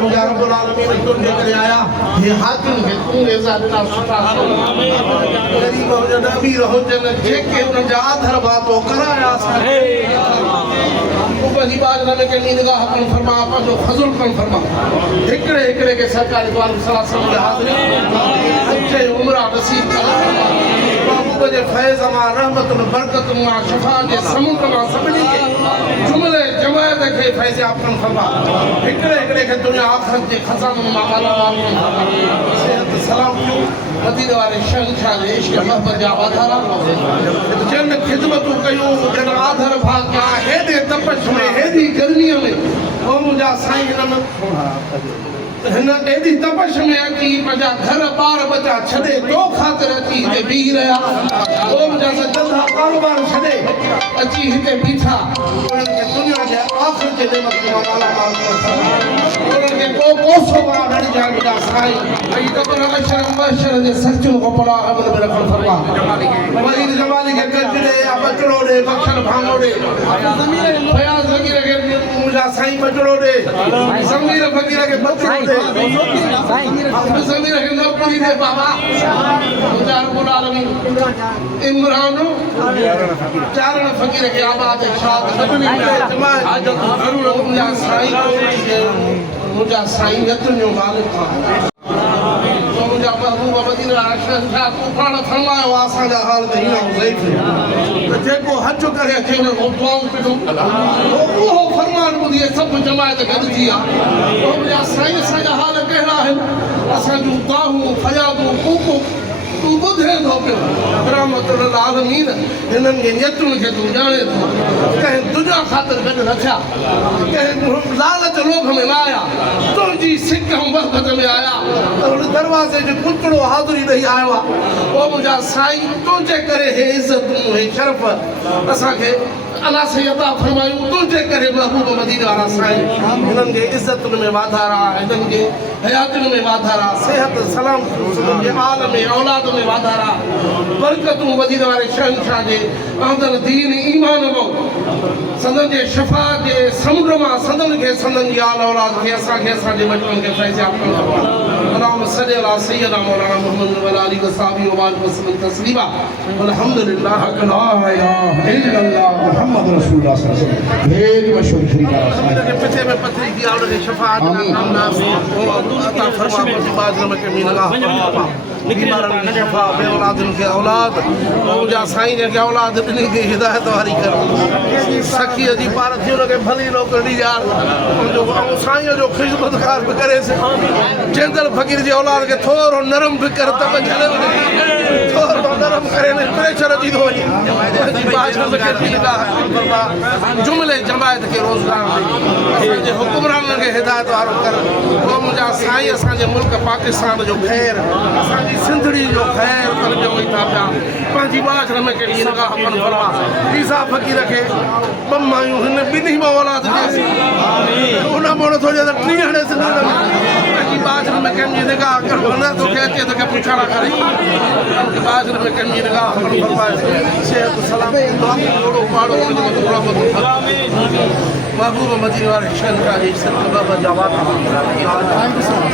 मुझे रब्बुल आलमीन तुम लेकर आया ये हाकिम के तुम रेज़ा बिना सुता गरीब हो जन अमीर हो जन जेके उन जा आधर बातो कराया ऊपरी बाज रमे के निगाह कन फरमा पर जो फजल कन फरमा एकड़े एकड़े के सरकारी द्वार सलाम के हाजिरी अच्छे उम्र नसीब करा बाबू बजे फैज़ मा रहमत बरकत मा शफा जे समुद्र मा सबनी के जुमले जमात के फैज़ आप कन फरमा एकड़े एकड़े के दुनिया आखिरत के खजानों मा माला सेहत सलाम मदीने वाले शहंशाह देश के महबूब जावा थारा जन खिदमत कयो जन आधर भाग क्या है दे तपश में है दी गर्मी में ओ मुजा साईं न हिन एडी तपश में अची पंहिंजा घर ॿार बचा छॾे तो ख़ातिर अची हिते बीह रहिया ओ मुंहिंजा धंधा कारोबार छॾे अची हिते बीठा उन्हनि खे दुनिया जे आख़िर जे नेमत मां माला माल उन्हनि खे को कोसो मां रड़ी जा मुंहिंजा साईं ऐं कबर अशर मशर जे सचो कपड़ा अमल में रखण फरमा वरी जमाली खे गजरे या बचड़ो ॾे बखन भांगो ॾे फयाज़ फकीर खे मुंहिंजा साईं बचड़ो ॾे समीर फकीर खे बचड़ो समीर के नौकरी दे बाबा मुझे रब्बुल आलमीन इमरान चारण फकीर के आबाद शाद सभी जमात हाजत जरूर मुझे साईं मुझे साईं यतन जो मालिक था तो मुझे महबूब मदीना शहंशाह तूफान फरमायो आसा जा हाल में हिना ज़ईफ तो जेको हज करे थे उन को दुआऊं पे वो फरमान मुझे सब जमात गॾिजी आ तो मुझे साईं सा हाल कहड़ा है असा जो दाहू फयादू कूकू तू बुधे थो पियो रहमतुल आलमीन हिननि जे नियतुनि खे तूं ॼाणे थो कंहिं तुंहिंजा ख़ातिर गॾु रखिया कंहिं लालच लोभ में न आया तुंहिंजी सिक ऐं वहबत में आया त हुन दरवाज़े जो कुतड़ो हाज़िरी ॾेई आयो आहे ओ मुंहिंजा साईं तुंहिंजे करे हे इज़तूं हे शरफ़ असांखे अल्लाह से अता फरमायूं तुंहिंजे करे महबूब मदीने वारा साईं हिननि जे इज़तुनि में वाधारा हिननि जे हयातुनि में वाधारा सेहत सलाम हुननि जे आल में औलाद में वाधारा बरकतूं मदीने वारे शहंशाह जे आंदर दीन ईमान वो संदन जे शफा जे समुंड मां संदन खे संदन जी आल औलाद खे असांखे असांजे बचपन खे फैज़ याब करणु खपे अल्लाहुम्मा सल्लि अला सय्यिदना मौलाना मुहम्मद व अला आलिहि व सहाबिहि व बारिक वसल्लम तस्लीमा अल्हम्दुलिल्लाह ला इलाहा इल्लल्लाह मुहम्मद रसूलुल्लाह सल्लल्लाहु अलैहि वसल्लम ढेर मशहूर खरीदार के पीछे में पत्थरी की औलाद शफा नाम नाम अता फरमा बाज में के मीनगा बीमारन की शफा बे औलादन के औलाद मुझा साईं ने के औलाद ॾिनी की हिदायत वारी कर सखी जी पार थी उनके भली नौकरी यार जो साईं जो खिदमतकार भी करे से चंदर फकीर जी औलाद के थोरो नरम भी कर तब चले थोरो नरम करे ने प्रेशर जी दो जी बाज में के मीनगा जुमले जमात के रोजगार असांजे हुक्मरान के हिदायत वारो कर वो मुझा साईं असांजे मुल्क पाकिस्तान जो खैर असांजी सिंधड़ी जो खैर कर जो था पिया पंहिंजी बाज में के मीनगा अपन फरमा ईसा फकीर के बम्मायूं हिन बिन्ही में औलाद दे उन मोड़ थो जे टी हणे से पंहिंजी बाज में के मीनगा कर न तो के अचे तो के पुछाड़ा करे बाज में के मीनगा अपन फरमा सेहत सलाम थोड़ो पाड़ो महबूब मदीने वाले शहंशाह जी सल्लल्लाहु अलैहि वसल्लम